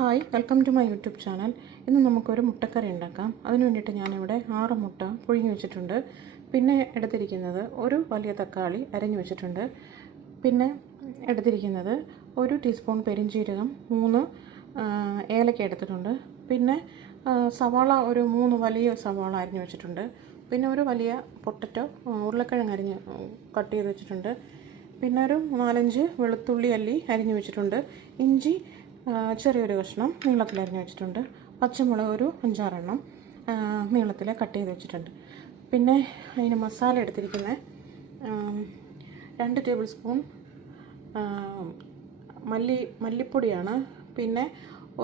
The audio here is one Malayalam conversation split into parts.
Hi, welcome to my YouTube channel. ഇന്ന് നമുക്കൊരു മുട്ടക്കറി ഉണ്ടാക്കാം. അതിന് വേണ്ടിയിട്ട് ഞാനിവിടെ 6 മുട്ട പുഴുങ്ങി വെച്ചിട്ടുണ്ട്. പിന്നെ എടുത്തിരിക്കുന്നത് ഒരു വലിയ തക്കാളി അരിഞ്ഞു വെച്ചിട്ടുണ്ട്. പിന്നെ എടുത്തിരിക്കുന്നത് 1 ടീസ്പൂൺ പെരിഞ്ജീരകം, 3 ഏലക്ക എടുത്തിട്ടുണ്ട്. പിന്നെ സവാള ഒരു 3 വലിയ സവാള അരിഞ്ഞു വെച്ചിട്ടുണ്ട്. പിന്നെ ഒരു വലിയ പൊട്ടറ്റോ ഉരുളക്കിഴങ്ങ് അരിഞ്ഞ് കട്ട് ചെയ്ത് വെച്ചിട്ടുണ്ട്. പിന്നെ ഒരു 4-5 വെളുത്തുള്ളി അല്ലി അരിഞ്ഞു വെച്ചിട്ടുണ്ട്. ഇഞ്ചി ചെറിയൊരു കഷ്ണം നീളത്തിൽ അരിഞ്ഞു വെച്ചിട്ടുണ്ട്. പച്ചമുളക് ഒരു 5-6 എണ്ണം നീളത്തിൽ കട്ട് ചെയ്ത് വെച്ചിട്ടുണ്ട്. പിന്നെ അതിന് മസാല എടുത്തിരിക്കുന്നത് 2 ടേബിൾ സ്പൂൺ മല്ലിപ്പൊടിയാണ്. പിന്നെ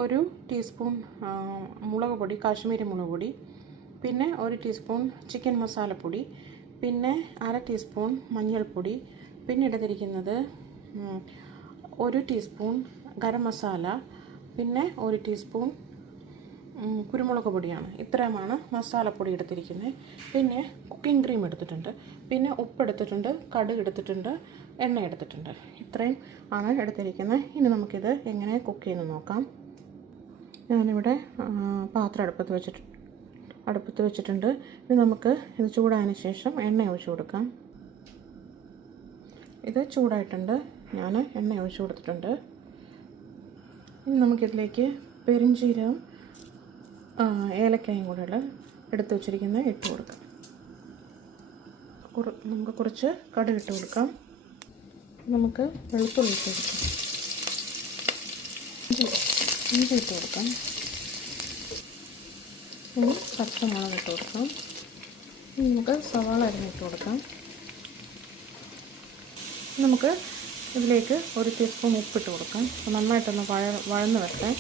1 ടീസ്പൂൺ മുളക് പൊടി, കാശ്മീരി മുളക് പൊടി. പിന്നെ 1 ടീസ്പൂൺ ചിക്കൻ മസാലപ്പൊടി. പിന്നെ 1/2 ടീസ്പൂൺ മഞ്ഞൾപ്പൊടി. പിന്നെ എടുത്തിരിക്കുന്നത് 1 ടീസ്പൂൺ ഗരം മസാല. പിന്നെ 1 ടീസ്പൂൺ കുരുമുളക് പൊടിയാണ്. ഇത്രയുമാണ് മസാലപ്പൊടി എടുത്തിരിക്കുന്നത്. പിന്നെ കുക്കിംഗ് ക്രീം എടുത്തിട്ടുണ്ട്. പിന്നെ ഉപ്പ് എടുത്തിട്ടുണ്ട്, കടുക് എടുത്തിട്ടുണ്ട്, എണ്ണ എടുത്തിട്ടുണ്ട്. ഇത്രയും ആണ് എടുത്തിരിക്കുന്നത്. ഇനി നമുക്കിത് എങ്ങനെ കുക്ക് ചെയ്യുന്നത് നോക്കാം. ഞാനിവിടെ പാത്രം അടുപ്പത്ത് വെച്ചിട്ടുണ്ട്. ഇനി നമുക്ക് ഇത് ചൂടായതിന് ശേഷം എണ്ണ ഒഴിച്ച് കൊടുക്കാം. ഇത് ചൂടായിട്ടുണ്ട്. ഞാൻ എണ്ണ ഒഴിച്ച് കൊടുത്തിട്ടുണ്ട്. ഇനി നമുക്കിതിലേക്ക് പെരിഞ്ജീരകം, ഏലക്കായും കൂടെ എടുത്ത് വെച്ചിരിക്കുന്നത് ഇട്ട് കൊടുക്കാം. നമുക്ക് കുറച്ച് കടുക് ഇട്ട് കൊടുക്കാം. നമുക്ക് വെളുത്തുള്ളി ഇട്ട് കൊടുക്കാം. ഇഞ്ചി ഇട്ട് കൊടുക്കാം. ഇനി പച്ചമുളക് ഇട്ട് കൊടുക്കാം. ഇനി നമുക്ക് സവാള അരിഞ്ഞിട്ട് കൊടുക്കാം. നമുക്ക് ഇതിലേക്ക് 1 ടീസ്പൂൺ ഉപ്പിട്ട് കൊടുക്കാം. നന്നായിട്ടൊന്ന് വഴന്ന് വരട്ടെ.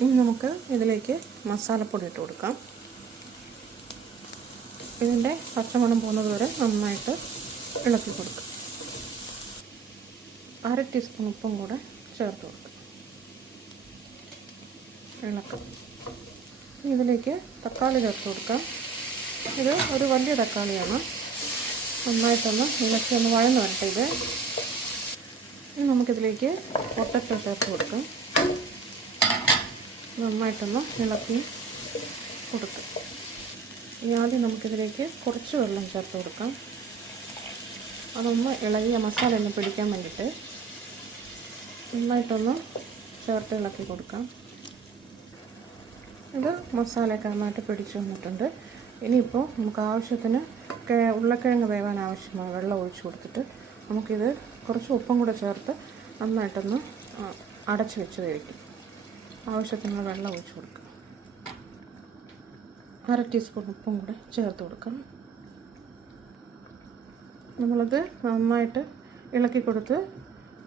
ഇനി നമുക്ക് ഇതിലേക്ക് മസാലപ്പൊടി ഇട്ട് കൊടുക്കാം. ഇതിൻ്റെ പച്ചമണം പോകുന്നത് വരെ നന്നായിട്ട് ഇളക്കി കൊടുക്കാം. 1/2 ടീസ്പൂൺ ഉപ്പും കൂടെ ചേർത്ത് കൊടുക്കാം. ഇളക്കാം. ഇതിലേക്ക് തക്കാളി ചേർത്ത് കൊടുക്കാം. ഇത് ഒരു വലിയ തക്കാളിയാണ്. നന്നായിട്ടൊന്ന് ഇളക്കി ഒന്ന് വഴന്ന് വരട്ടെ. ഇത് ഇനി നമുക്കിതിലേക്ക് പൊട്ടറ്റോ ചേർത്ത് കൊടുക്കാം. നന്നായിട്ടൊന്ന് ഇളക്കി കൊടുക്കാം. ഇനി ആദ്യം നമുക്കിതിലേക്ക് കുറച്ച് വെള്ളം ചേർത്ത് കൊടുക്കാം. അതൊന്ന് ഇളകിയ മസാല ഒന്ന് പിടിക്കാൻ വേണ്ടിയിട്ട് നന്നായിട്ടൊന്ന് ചേർത്ത് ഇളക്കി കൊടുക്കാം. ഇത് മസാലയൊക്കെ നന്നായിട്ട് പിടിച്ച് വന്നിട്ടുണ്ട്. ഇനിയിപ്പോൾ നമുക്ക് ആവശ്യത്തിന് ഉരുളക്കിഴങ്ങ് വേവാൻ ആവശ്യമായ വെള്ളം ഒഴിച്ച് കൊടുത്തിട്ട് നമുക്കിത് കുറച്ച് ഉപ്പും കൂടെ ചേർത്ത് നന്നായിട്ടൊന്ന് അടച്ച് വെച്ച് വേവിക്കും. ആവശ്യത്തിനുള്ള വെള്ളം ഒഴിച്ച് കൊടുക്കാം. 1/2 ടീസ്പൂൺ ഉപ്പും കൂടെ ചേർത്ത് കൊടുക്കാം. നമ്മളത് നന്നായിട്ട് ഇളക്കി കൊടുത്ത്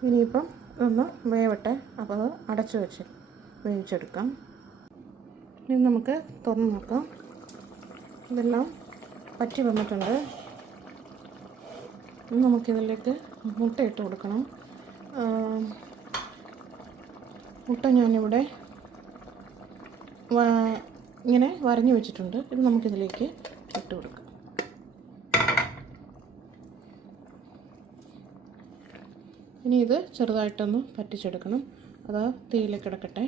ഇനിയിപ്പം ഇതൊന്ന് വേവട്ടെ. അപ്പോൾ അത് അടച്ച് വെച്ച് വേവിച്ചെടുക്കാം. ഇനി നമുക്ക് തുറന്ന് നോക്കാം. ഇതെല്ലാം പറ്റി വന്നിട്ടുണ്ട്. നമുക്കിതിലേക്ക് മുട്ട ഇട്ട് കൊടുക്കണം. മുട്ട ഞാനിവിടെ ഇങ്ങനെ വരഞ്ഞു വെച്ചിട്ടുണ്ട്. ഇത് നമുക്കിതിലേക്ക് ഇട്ട് കൊടുക്കാം. ഇനി ഇത് ചെറുതായിട്ടൊന്ന് പറ്റിച്ചെടുക്കണം. അത് തീയിലേക്ക് കിടക്കട്ടെ.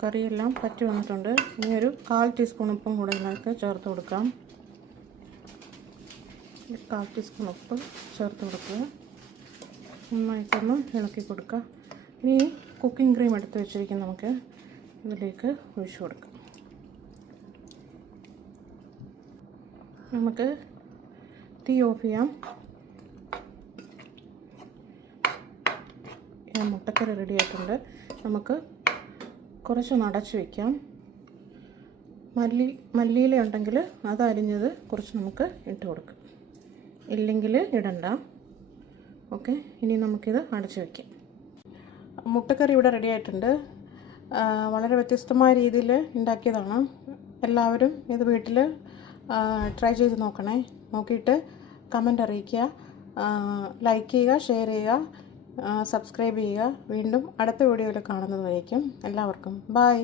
കറിയെല്ലാം പറ്റി വന്നിട്ടുണ്ട്. ഇനി ഒരു 1/4 ടീസ്പൂൺ ഉപ്പും കൂടെ ഇതിനകത്ത് ചേർത്ത് കൊടുക്കാം. 1/4 ടീസ്പൂൺ ഉപ്പ് ചേർത്ത് കൊടുക്കുക. നന്നായിട്ടൊന്ന് ഇളക്കി കൊടുക്കുക. ഇനി കുക്കിംഗ് ക്രീം എടുത്ത് വെച്ചിരിക്കും നമുക്ക് ഇതിലേക്ക് ഒഴിച്ച് കൊടുക്കാം. നമുക്ക് തീ ഓഫ് ചെയ്യാം. മുട്ടക്കറി റെഡി ആയിട്ടുണ്ട്. നമുക്ക് കുറച്ചൊന്ന് അടച്ച് വയ്ക്കാം. മല്ലിയില ഉണ്ടെങ്കിൽ അത് അരിഞ്ഞത് കുറച്ച് നമുക്ക് ഇട്ട് കൊടുക്കാം. ഇല്ലെങ്കിൽ ഇടണ്ട. ഓക്കെ, ഇനി നമുക്കിത് അടച്ച് വയ്ക്കാം. മുട്ടക്കറി ഇവിടെ റെഡി ആയിട്ടുണ്ട്. വളരെ വ്യത്യസ്തമായ രീതിയിൽ ഉണ്ടാക്കിയതാണ്. എല്ലാവരും ഇത് വീട്ടിൽ ട്രൈ ചെയ്ത് നോക്കണേ. നോക്കിയിട്ട് കമൻ്റ് അറിയിക്കുക, ലൈക്ക് ചെയ്യുക, ഷെയർ ചെയ്യുക, സബ്സ്ക്രൈബ് ചെയ്യുക. വീണ്ടും അടുത്ത വീഡിയോയിൽ കാണുന്നത് വരേക്കും എല്ലാവർക്കും ബൈ.